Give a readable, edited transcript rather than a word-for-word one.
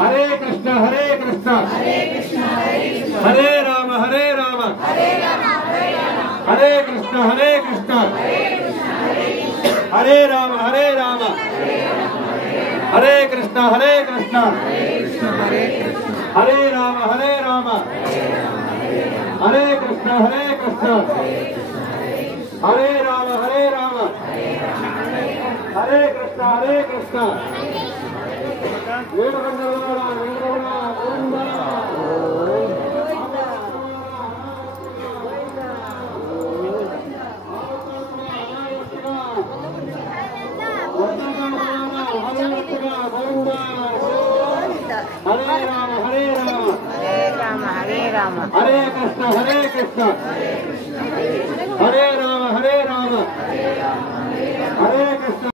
Hare Krishna Hare Krishna Hare Ram Hare Ram Hare Krishna Hare Krishna Hare Ram Hare Ram Hare Krishna Hare Krishna Hare Ram Hare Ram Hare Krishna Hare Krishna Hare Ram Hare Ram Hare Krishna Hare Krishna Hare Ram Hare Ram Hare Ram Hare Krishna Hare Krishna Hare Ram Hare Ram Hare Krishna